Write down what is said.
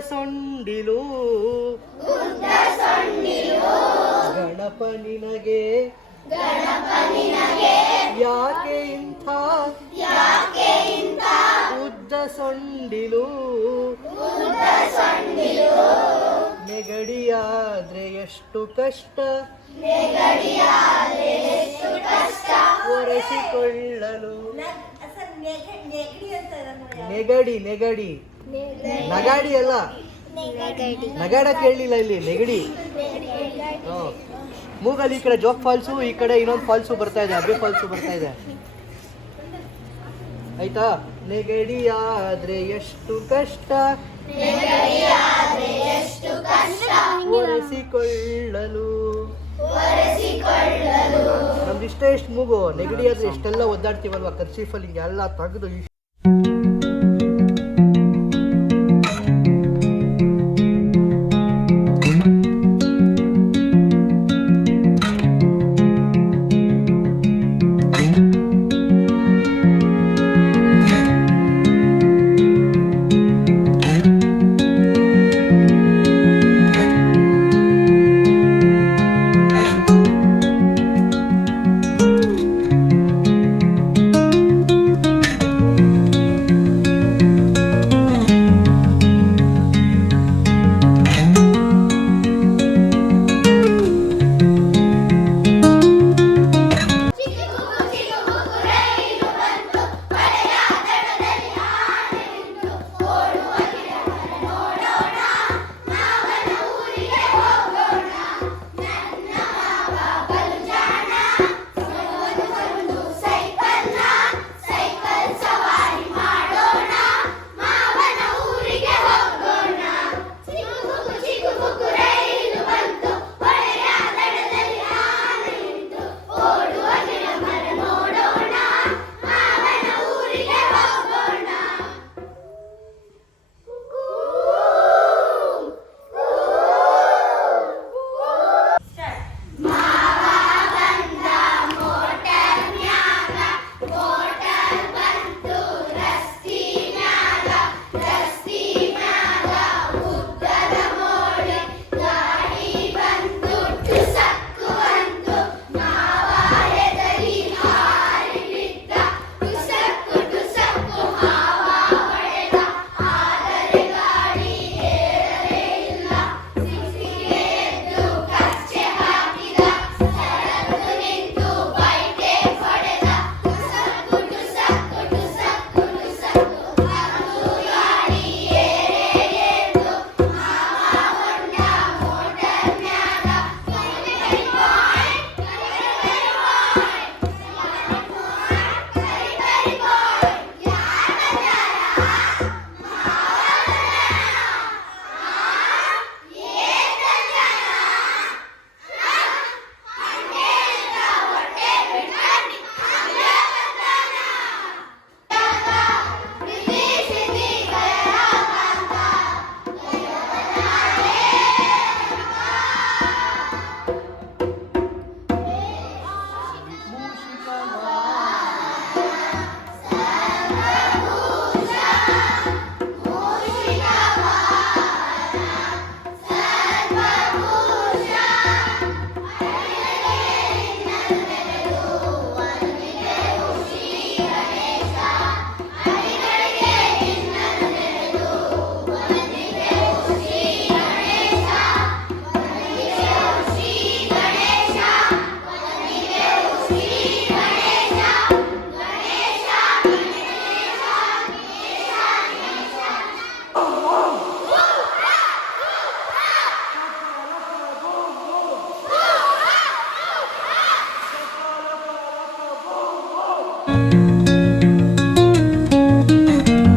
ಸೊಂಡಿಲು ಗಣಪ ನಿನಗೆ. ಯಾಕೆ ಇಂಥ? ಉದ್ದ ಸೊಂಡಿಲು. ನೆಗಡಿಯಾದ್ರೆ ಎಷ್ಟು ಕಷ್ಟ. ಒರೆಸಿಕೊಳ್ಳಲು. ನೆಗಡಿ ನೆಗಡಿ. ನಗಾಡಿ ಅಲ್ಲ? ನಗಾಡ ಕೇಳಲಿಲ್ಲ ಇಲ್ಲಿ ನೆಗಡಿ. ಮೂಗಲ್ಲಿ ಈ ಕಡೆ ಜೋಗ್ ಫಾಲ್ಸು ಈ ಕಡೆ ಇನ್ನೊಂದು ಫಾಲ್ಸು ಬರ್ತಾ ಇದೆ ಅಬ್ಬೆ ಫಾಲ್ಸು ಬರ್ತಾ ಇದೆ. ಆಯ್ತಾ? ನೆಗಡಿಯಾದ್ರೆ ಎಷ್ಟು ಕಷ್ಟ? ಒರೆಸಿಕೊಳ್ಳಲು. ನಮ್ದು ಇಷ್ಟ ಎಷ್ಟು ಮೂಗು. ನೆಗಡಿ ಆದ್ರೆ ಎಷ್ಟೆಲ್ಲ ಒದ್ದಾಡ್ತೀವಲ್ವಾ? ಕರ್ಚೀಫಲ್ಲಿ ಹಿಂಗೆಲ್ಲ ತೆಗೆದು